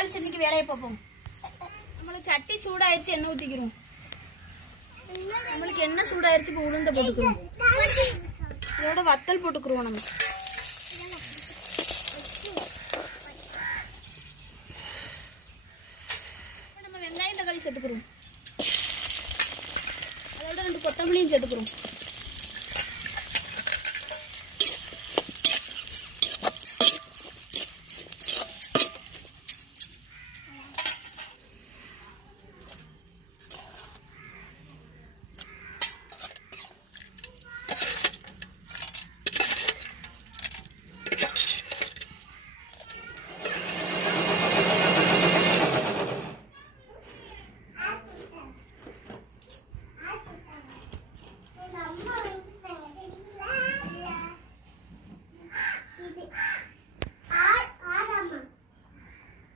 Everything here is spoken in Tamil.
தக்காளி சட்னிக்கு வேலையை பார்ப்போம். நம்மளுக்கு சட்டி சூடாயிருச்சு, எண்ணெய் ஊற்றிக்கிறோம். நம்மளுக்கு எண்ணெய் சூடாயிருச்சு, இப்போ உளுந்த போட்டுக்கிறோம். இதோட வத்தல் போட்டுக்கிறோம். நம்ம வெங்காயம் தக்காளி சேர்த்துக்கிறோம். அதோட 2 கொத்தமல்லியும் சேர்த்துக்கிறோம்.